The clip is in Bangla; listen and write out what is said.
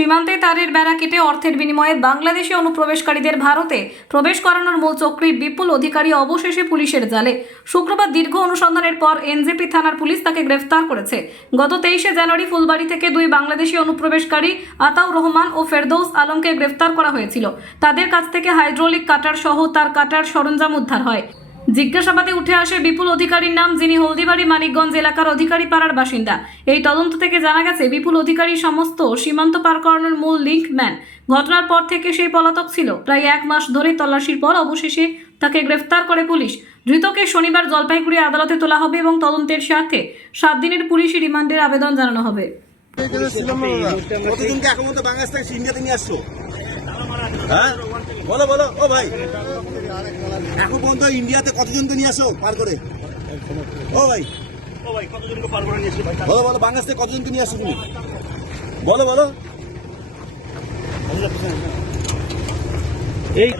সীমান্তে তারের বেড়া কেটে অর্থের বিনিময়ে বাংলাদেশি অনুপ্রবেশকারীদের ভারতে প্রবেশ করানোর মূল চক্রী বিপুল অধিকারী অবশেষে পুলিশের জালে। শুক্রবার দীর্ঘ অনুসন্ধানের পর এনজেপি থানার পুলিশ তাকে গ্রেফতার করেছে। গত 23শে জানুয়ারি ফুলবাড়ি থেকে দুই বাংলাদেশি অনুপ্রবেশকারী আতাউর রহমান ও ফেরদৌস আলমকে গ্রেফতার করা হয়েছিল। তাদের কাছ থেকে হাইড্রোলিক কাটার সহ তার কাটার সরঞ্জাম উদ্ধার হয়। জিজ্ঞাসাবাদে উঠে আসে বিপুল অধিকারীর নাম, যিনি হলদিবাড়ি মানিকগঞ্জ এলাকার অধিকারী পাড়ার বাসিন্দা। এই তদন্ত থেকে জানা গেছে বিপুল অধিকারী সমস্ত সীমান্ত পার করানোর মূল লিঙ্ক ম্যান। ঘটনার পর থেকে সেই পলাতক ছিল। প্রায় 1 মাস ধরে তল্লাশির পর অবশেষে তাকে গ্রেফতার করে পুলিশ। ধৃতকে শনিবার জলপাইগুড়ি আদালতে তোলা হবে এবং তদন্তের স্বার্থে 7 দিনের পুলিশি রিমান্ডের আবেদন জানানো হবে। কতজনকে এখন মতো বাংলাদেশ থেকে ইন্ডিয়াতে নিয়ে আসছো? হ্যাঁ বলো বলো। ও ভাই, এখন পর্যন্ত ইন্ডিয়াতে কতজনকে নিয়ে আসো পার করে? ও ভাই কতজনকে পার করে নিয়ে আসো? বলো বলো, বাংলাদেশ থেকে কতজনকে নিয়ে আসো তুমি? বলো বলো। এই